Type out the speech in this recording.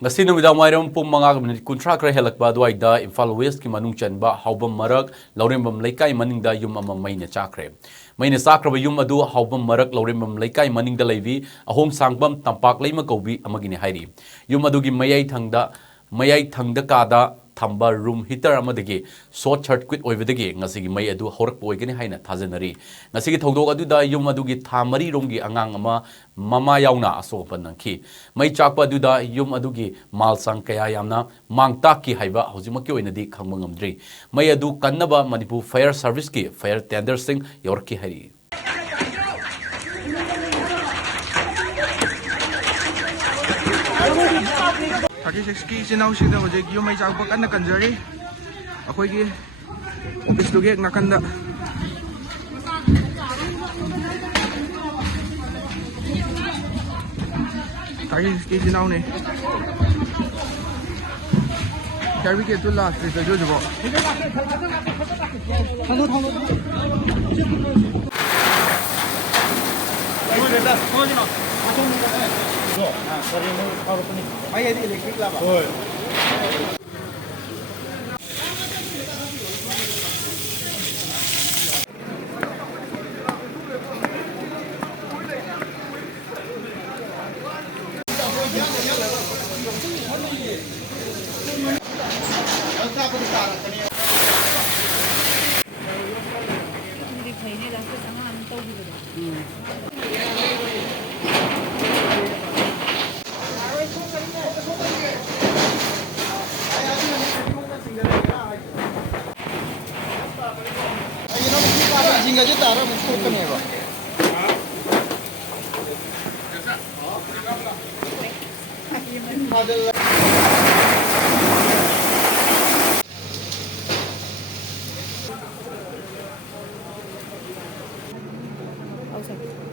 ngasi numidang wairam pung manga minit kuntra kra helakba duaida Imphal West ki manung chanba haubam marak laurembam laikai maningda yum ama Meina Chakhre Meina sakraba yum adu haubam marak laurembam laikai maningda leivi ahong sangbam tampak leima kobi amagini hairi yum adugi mayai thangda kada thamba room heater amadagi short circuit oibadagi ngasigi mai adu horak oigani haina thajanari ngasigi thodok aduda yum adugi thamari romgi angang ama mama Yaona Asok Apan Nangkhre mai chakpa aduda yum adugi malsang kaya yamna mangta ki haiba hojimaki oinadi khangma ngamdri mai adu kannaba Manipur fire service ki fire tender sing yorki hari Chakhre 6 ki sinaw sida hojik yung may chakpa kan na kanjari akoy ki office lugi nakanda Chakhre 6 ki sinaw ni Chakhre ke tu last is jo jo Jingga juta orang mesti kami apa? Asok.